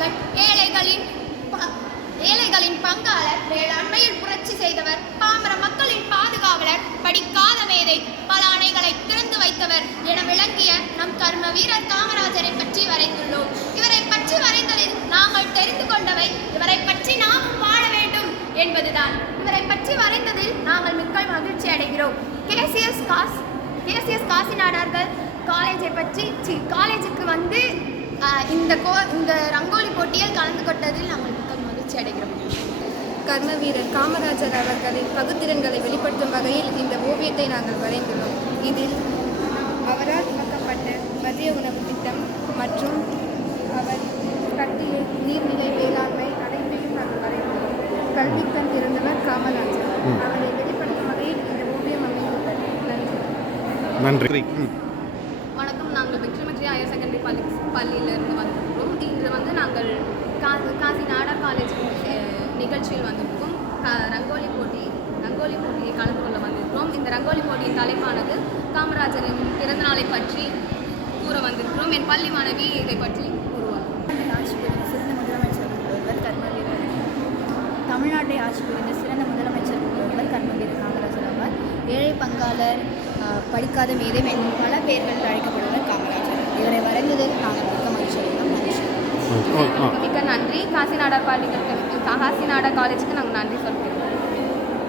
மகன், ஏழைகளின் பங்காளர், வேளாண்மையில் புரட்சி செய்தவர், பாமர மக்களின் பாதுகாவலர், படிக்காத மேதை, பல அணைகளை திறந்து வைத்தவர் என விளங்கிய நம் கர்ம வீரர் காமராஜரை பற்றி வரைந்துள்ளோம். இவரை பற்றி வரைந்ததில் நாங்கள் தெரிந்து கொண்டவை இவரை பற்றி நாமும் வாழ வேண்டும் என்பதுதான். இவரை பற்றி வரைந்ததில் நாங்கள் மிக்க மகிழ்ச்சி அடைகிறோம். கேசிஎஸ் காசிநாடார்கள் காலேஜுக்கு வந்து இந்த ரங்கோலி போட்டியில் கலந்து கொண்டதில் நாங்கள் மிக்க மகிழ்ச்சி அடைகிறோம். கர்ம வீரர் காமராஜர் அவர்களின் பகுத்திறன்களை வெளிப்படுத்தும் வகையில் இந்த ஓவியத்தை நாங்கள் வரைந்துள்ளோம். இதில் அவரால் துவக்கப்பட்ட மதிய உணவு திட்டம் மற்றும் அவர் கட்டிய நீர்நிலை மேலாண்மை அனைத்தையும் நாங்கள் வரைந்துள்ளோம். கல்விக்கண் திறந்தவர் காமராஜர். அவரை வெளிப்படுத்தும் வகையில் இந்த ஓவியம் அமைந்துள்ளது. நன்றி. வணக்கம். நாங்கள் வெற்றிமற்றி ஹையர் செகண்டரி பள்ளியிலிருந்து வந்திருக்கிறோம். இன்று வந்து நாங்கள் காசி நாடார் காலேஜ் நிகழ்ச்சியில் வந்திருக்கோம். ரங்கோலி போட்டியை கலந்து கொள்ள வந்திருக்கிறோம். இந்த ரங்கோலி போட்டியின் தலைப்பானது காமராஜரின் பிறந்தநாளை பற்றி கூற வந்திருக்கிறோம். என் பள்ளி மாணவி இதை பற்றி கூறுவார். சிறந்த முதலமைச்சர் ஒருவர் கர்மவீரர். தமிழ்நாட்டை ஆட்சி புரிந்த சிறந்த முதலமைச்சர் ஒருவர் கர்மவீரர் காமராஜர் ஆவார். ஏழை பங்காளர், படிக்காத மேதை என்னும் பல பெயர்கள் அழைக்கப்படுவர் காமராஜர். இவரை வரைந்ததில் நாங்கள் மிக்க மகிழ்ச்சி அடைகிறோம். மிக்க நன்றி. காசி நாடார் காலேஜுக்கு நாங்கள் நன்றி சொல்கிறோம்.